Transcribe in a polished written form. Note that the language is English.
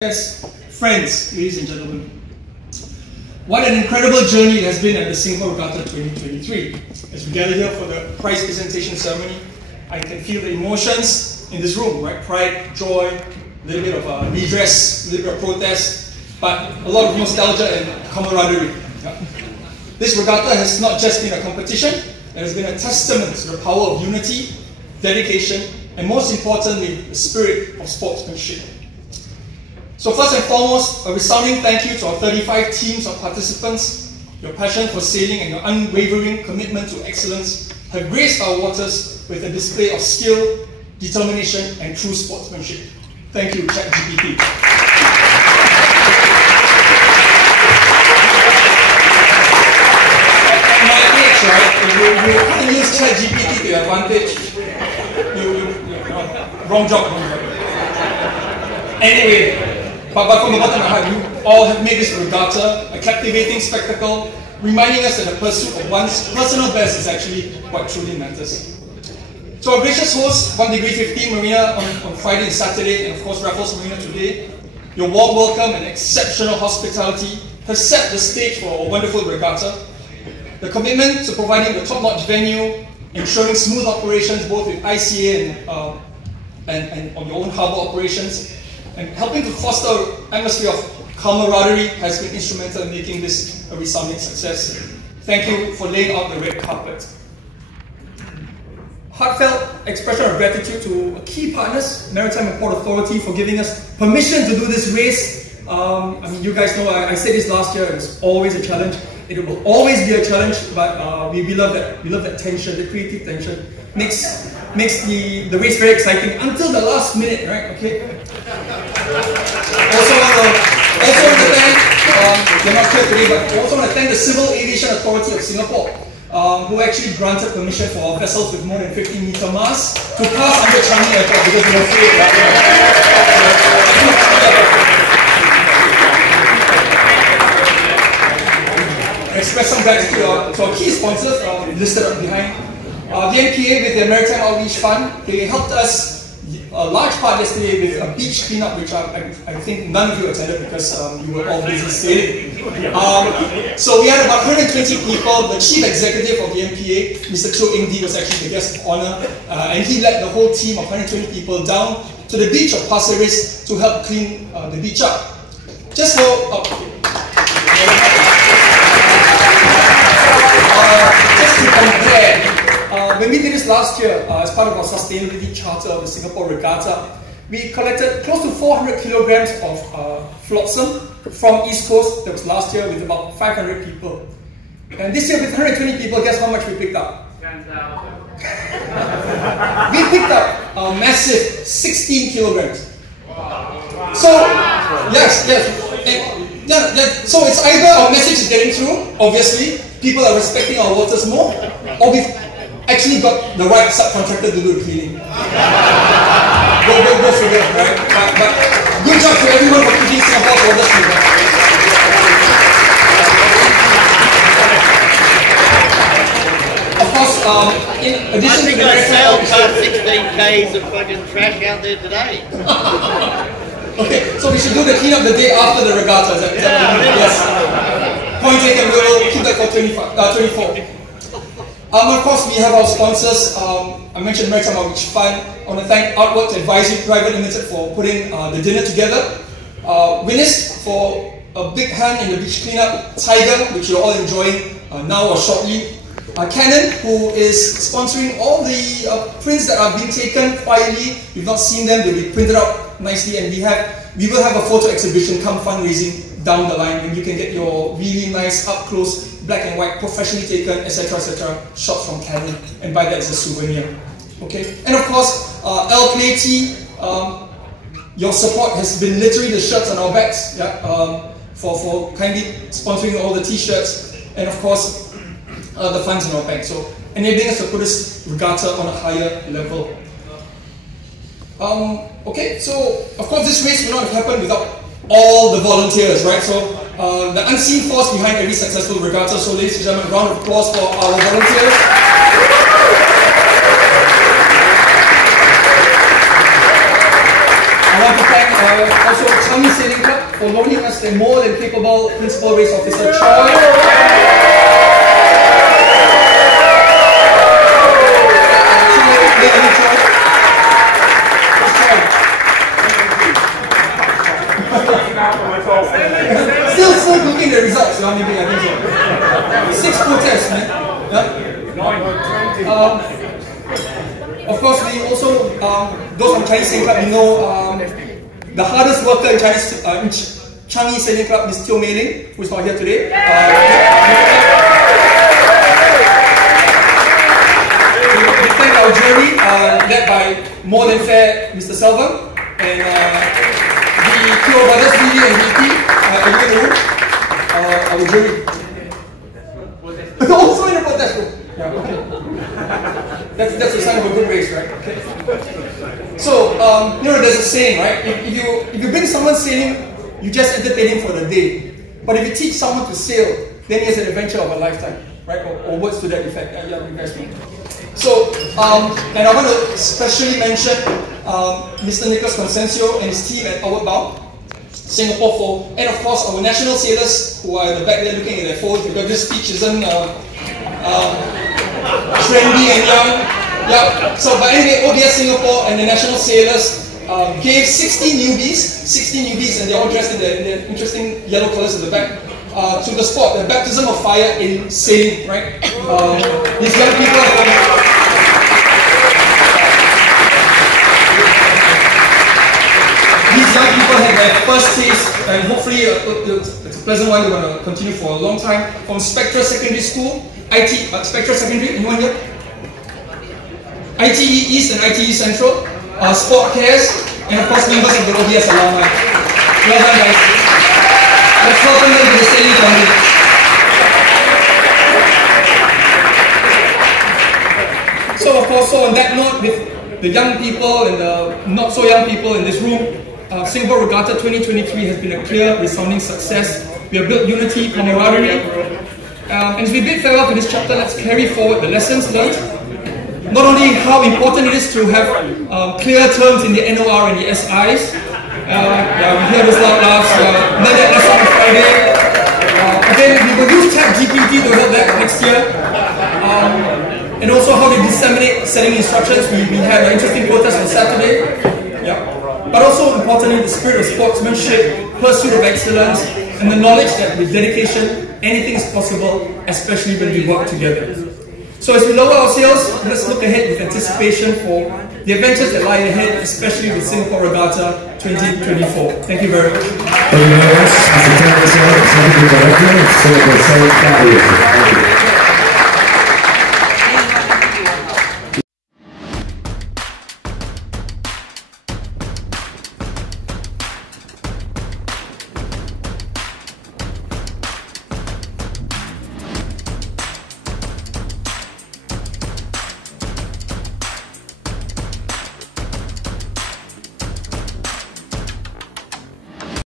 Yes, friends, ladies and gentlemen, what an incredible journey it has been at the Singapore Regatta 2023. As we gather here for the prize presentation ceremony, I can feel the emotions in this room, right? Pride, joy, a little bit of redress, a little bit of protest, but a lot of nostalgia and camaraderie. Yeah. This regatta has not just been a competition, it has been a testament to the power of unity, dedication, and most importantly, the spirit of sportsmanship. So first and foremost, a resounding thank you to our 35 teams of participants. Your passion for sailing and your unwavering commitment to excellence have graced our waters with a display of skill, determination, and true sportsmanship. Thank you, ChatGPT. At my age, right, if you can't use ChatGPT to your advantage, wrong job. Anyway, but from the bottom of my heart, you all have made this regatta a captivating spectacle, reminding us that the pursuit of one's personal best is actually what truly matters. So our gracious hosts, 1 Degree 15 Marina on Friday and Saturday, and of course Raffles Marina today, your warm welcome and exceptional hospitality has set the stage for a wonderful regatta. The commitment to providing the top-notch venue, ensuring smooth operations both with ICA and on your own harbour operations, and helping to foster an atmosphere of camaraderie has been instrumental in making this a resounding success. Thank you for laying out the red carpet. Heartfelt expression of gratitude to key partners, Maritime and Port Authority, for giving us permission to do this race. I mean, you guys know I said this last year, it was always a challenge. It will always be a challenge, but we love that tension, the creative tension. Makes the race very exciting until the last minute, right? Okay. Also want to thank, they're not here today, but I also want to thank the Civil Aviation Authority of Singapore, who actually granted permission for our vessels with more than 50-meter mass to pass under Changi Airport because they were afraid. Express some gratitude to our key sponsors listed up behind. The NPA with their Maritime Outreach Fund, they helped us a large part yesterday with a beach cleanup, which I think none of you attended because you were all busy sailing. So we had about 120 people. The chief executive of the NPA, Mr. Cho Ing Dee, was actually the guest of honor, and he led the whole team of 120 people down to the beach of Pasir Ris to help clean the beach up. Just to compare, when we did this last year, as part of our sustainability charter of the Singapore Regatta, we collected close to 400 kilograms of flotsam from East Coast. That was last year with about 500 people. And this year with 120 people, guess how much we picked up? 10,000. We picked up a massive 16 kilograms. Wow. So, yes. So it's either our message is getting through, obviously, people are respecting our waters more, or we've actually got the right subcontractor to do the cleaning. Go figure, right? But good job to everyone for keeping Singapore's waters clean. Of course, in addition to the I past 16 Ks of fucking trash out there today. Okay, so we should do the cleanup the day after the regatta. Yes. Point taken, we will keep that for 24. Of course, we have our sponsors. I mentioned Maritime Outreach Fund. I want to thank Outwards Advisory Private Limited for putting the dinner together. Winners for a big hand in the beach cleanup. Tiger, which you're all enjoying now or shortly. Canon, who is sponsoring all the prints that are being taken quietly. You've not seen them, they'll be printed out nicely, and we will have a photo exhibition come fundraising down the line, and you can get your really nice up close black and white professionally taken etc shots from Canon and buy that as a souvenir. Okay, and of course El Play your support has been literally the shirts on our backs, yeah, for kindly sponsoring all the t-shirts, and of course the funds in our bank, so enabling us to put this regatta on a higher level. Okay, so of course this race would not have happened without all the volunteers, right? So the unseen force behind every successful regatta. So ladies and gentlemen, round of applause for our volunteers. I want to thank also Changi Sailing Club for loaning us their more than capable Principal Race Officer Troy. Still looking at the results, maybe I think so. 6 protests, man. Of course, we also, those from Chinese Sailing Club, you know, the hardest worker in Changi Sailing Club is Teo Mei Ling, who is not here today. We thank our jury, led by More Than Fair, Mr. Selvam, and the Kyo brothers, Lily and VP, in the room, our jury. Also in the protest room. Yeah, okay. That's a sign of a good race, right? Okay. So, there's a saying, right? If you bring someone sailing, you just entertain him for the day. But if you teach someone to sail, then he has an adventure of a lifetime, right? Or words to that effect. Yeah, you guys know. So, and I want to especially mention Mr. Nicholas Consencio and his team at Outward Bound Singapore, and of course our national sailors who are in the back there looking at their phones because this speech isn't trendy and young. Yeah. So, but anyway, ODS Singapore and the national sailors gave 60 newbies, and they're all dressed in their interesting yellow colors at the back, to the sport, the baptism of fire in sailing, right? These young people had their first taste, and hopefully it's a pleasant one. They're going to continue for a long time. From Spectra Secondary School, Spectra Secondary, anyone here? ITE East and ITE Central, Sport Cares, and of course members of the ODS alumni. Well done, guys. Let's welcome them to the sailing family. So of course, on that note, with the young people and the not so young people in this room, Singapore Regatta 2023 has been a clear, resounding success. We have built unity, camaraderie, and as we bid farewell to this chapter, let's carry forward the lessons learned. Not only how important it is to have clear terms in the NOR and the SIs. We hear those loud laughs. Learn that lesson on Friday. Again, we will use ChatGPT to help that next year. And also how to disseminate setting instructions. We had an interesting protest on Saturday. Yeah. But also importantly, the spirit of sportsmanship, pursuit of excellence, and the knowledge that with dedication, anything is possible, especially when we work together. So as we lower our sails, let's look ahead with anticipation for the adventures that lie ahead, especially with Singapore Regatta 2024. Thank you very much. Thank you very much, Mr. Terence, Executive Director of Singapore Sailing Club.